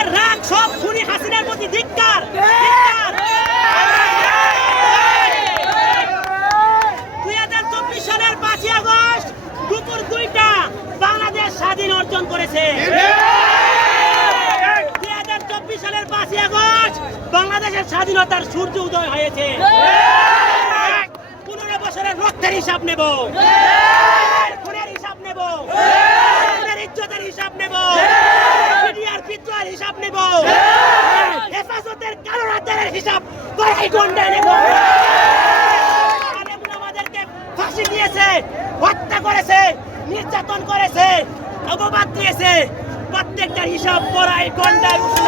বুকের রাগ সব খুনি হাসিনার প্রতি ধিক্কার। 2024 সালের 5ই আগস্ট দুপুর 2টা বাংলাদেশ স্বাধীন অর্জন করেছে। 2024 সালের 5ই আগস্ট বাংলাদেশের স্বাধীনতার সূর্য উদয় হয়েছে। 15 বছরের রক্তের হিসাব নেব, খুনের হিসাব নেব, ইজ্জতের হিসাব নেব, মিডিয়ার বিদ্রোহের হিসাব নেব, হেফাজতের কালো রাতের হিসাব কড়াই গন্ডায় নেব। আমাদেরকে ফাঁসি দিয়েছে, হত্যা করেছে, নির্যাতন করেছে, অপবাদ দিয়েছে, প্রত্যেকটার হিসাব কড়াই গন্ডায় উঠল।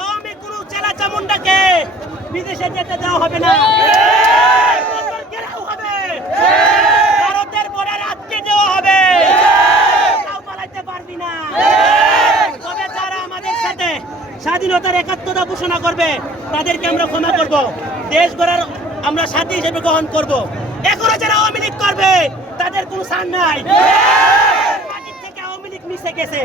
আওয়ামী কোনো চেলা চামুন্ডাকে বিদেশে যেতে দেওয়া হবে না, ঘেরাও হবে, ভারতের বর্ডার আটকে দেওয়া হবে, তাও পালাইতে পারবি না। তবে যারা আমাদের সাথে স্বাধীনতার একাত্মতা ঘোষণা করবে তাদেরকে আমরা ক্ষমা করব, দেশ গড়ার আমরা সাথী হিসেবে গ্রহণ করব। এখনো যারা আওয়ামী লীগ করবে তাদের কোনো ছাড় নাই। মাটির থেকে আওয়ামী লীগ মিশে গেছে।